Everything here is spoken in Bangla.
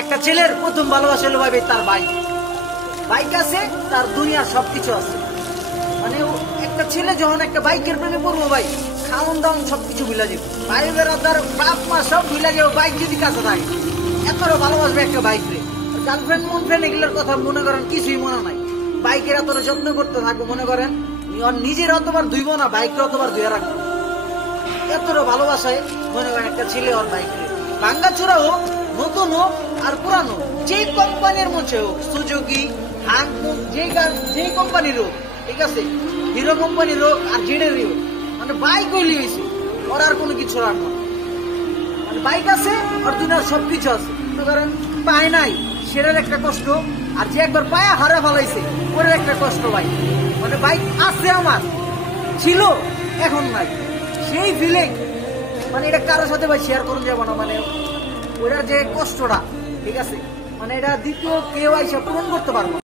একটা ছেলের প্রথম ভালোবাসা হলো ভাই তার বাইক। বাইক আছে, তার দুনিয়ার সবকিছু আছে। মানে একটা ছেলে যখন একটা বাইকের প্রেমে পড়বো ভাই, খাওন দাওন সবকিছু ভুলে যাবে, ভাই বেড়াদার বাপ মা সব ভুলে যাবো, বাইক যদি কাছে থাকে। এতটা ভালোবাসবে একটা বাইক রে। গার্লফ্রেন্ড মনফ্রেন্ড এগুলোর কথা মনে করেন কিছুই মনে নাই। বাইকের এতটা যত্ন করতে থাকবো, মনে করেন নিজের অতবার ধুইব না, বাইকের অতবার ধুয়ে রাখবো। এতটা ভালোবাসায় মনে করেন একটা ছেলে ওর বাইক রে। ভাঙ্গা চোরা হোক, নতুন হোক আর পুরানো, যে কোম্পানির মধ্যে হোক, সুজুকি যে কোম্পানির হোক, ঠিক আছে, হিরো কোম্পানির হোক আর জেডেরই হোক, মানে বাইক হইলি হয়েছে ওর, আর কোনো কিছু আর নয়। মানে বাইক আছে আর দুনিয়ার সবকিছু আছে। মনে করেন পায় নাই, সেটার একটা কষ্ট, আর যে একবার পায়া হারা ফেলাইছে ওর একটা কষ্ট ভাই। মানে বাইক আছে আমার, ছিল, এখন নাই, সেই ফিলিং মানে এটা কারোর সাথে ভাই শেয়ার করুন যাবো না। মানে ওটার যে কষ্টটা, ঠিক আছে, মানে এটা দ্বিতীয় কেউ এসে পূরণ করতে পারবো।